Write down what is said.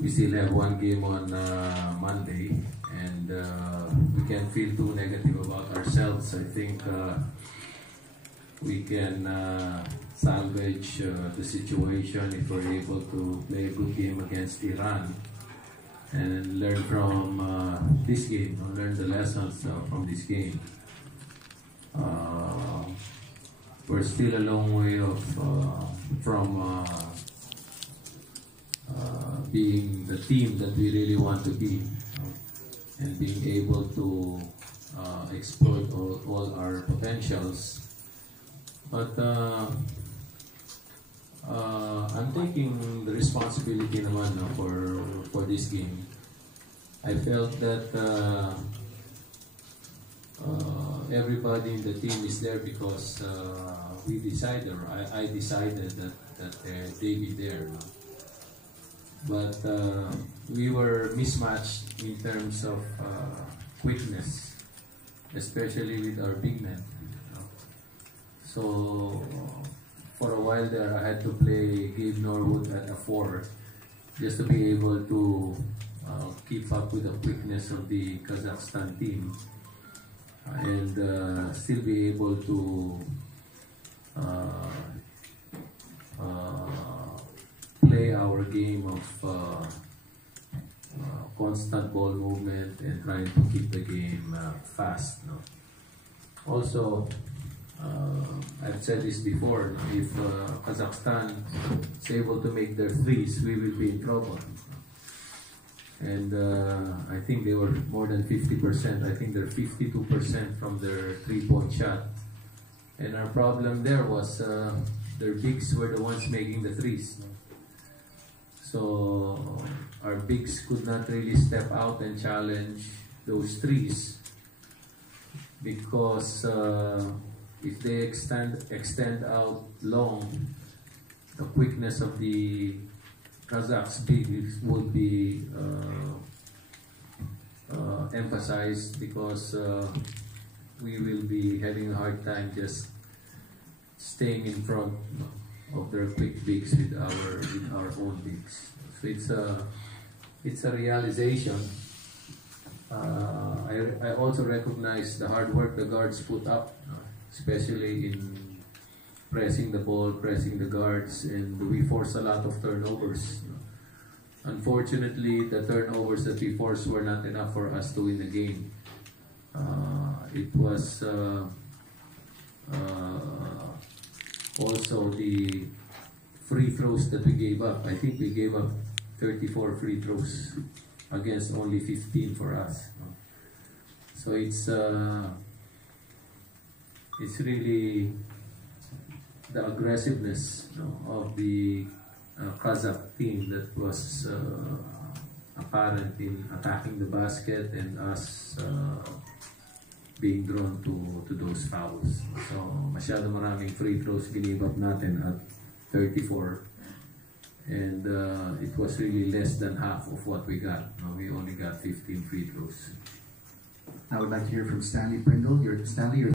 we still have one game on Monday, and we can't feel too negative about ourselves. I think we can salvage the situation if we're able to play a good game against Iran and learn from this game, learn the lessons from this game. We're still a long way from being the team that we really want to be, and being able to exploit all our potentials. But I'm taking the responsibility naman for this game. I felt that everybody in the team is there because we decided, or I decided that they be there. But we were mismatched in terms of quickness, especially with our big men. So for a while there, I had to play Gabe Norwood at a 4 just to be able to keep up with the quickness of the Kazakhstan team, and still be able to play our game of constant ball movement and trying to keep the game fast. Also, I've said this before, if Kazakhstan is able to make their threes, we will be in trouble. And I think they were more than 50%. I think they're 52% from their three-point shot. And our problem there was their bigs were the ones making the threes. So our bigs could not really step out and challenge those threes, because if they extend out long, the quickness of the Kazakhs bigs would be emphasized, because we will be having a hard time just staying in front of their quick bigs with our own bigs. So it's a realization. I also recognize the hard work the guards put up, especially in pressing the ball, pressing the guards, and we force a lot of turnovers. Unfortunately, the turnovers that we forced were not enough for us to win the game. It was also the free throws that we gave up. I think we gave up 34 free throws against only 15 for us. So it's really the aggressiveness of the Kazakh team that was apparent in attacking the basket, and us being drawn to those fouls. So masyado maraming free throws ginave up natin at 34, and it was really less than half of what we got. We only got 15 free throws. I would like to hear from Stanley Pringle. Stanley,